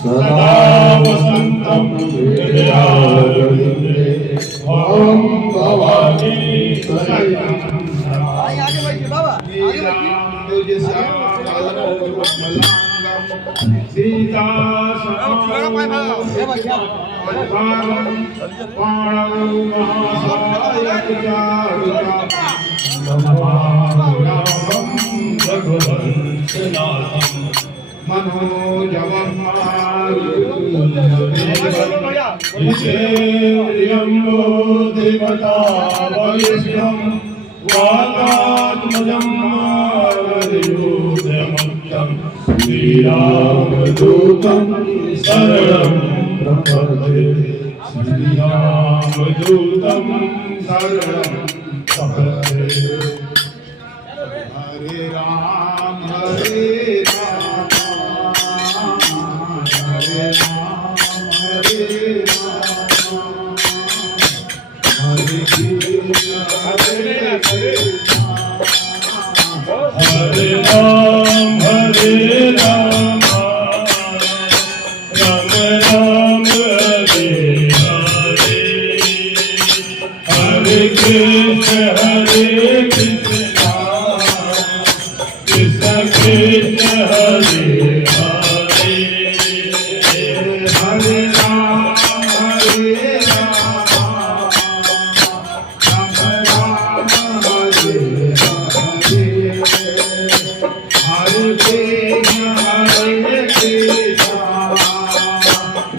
सदा वसन्तं हृदयारविन्दे ॐ भवानी सीता मनोजवं देवता वैष्णव वातात्मजं मारुद्यमत्तं श्रीरामदूतं शरणं प्रपद्ये श्रीरामदूतं शरणं प्रपद्ये हरे राम हरे राम हरे राम हरे राम हरे राम राम राम हरे हरे हरे कृष्ण कृष्ण कृष्ण हरे हरे हरे राम हरे राम राम राम हरे हरे हरे कृष्ण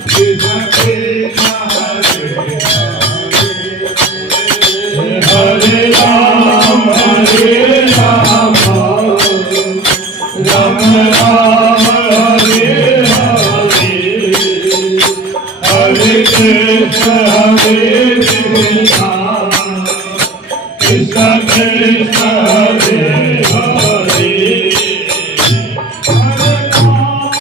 कृष्ण कृष्ण हरे हरे राम हरे राम राम राम हरे हरे हरे कृष्ण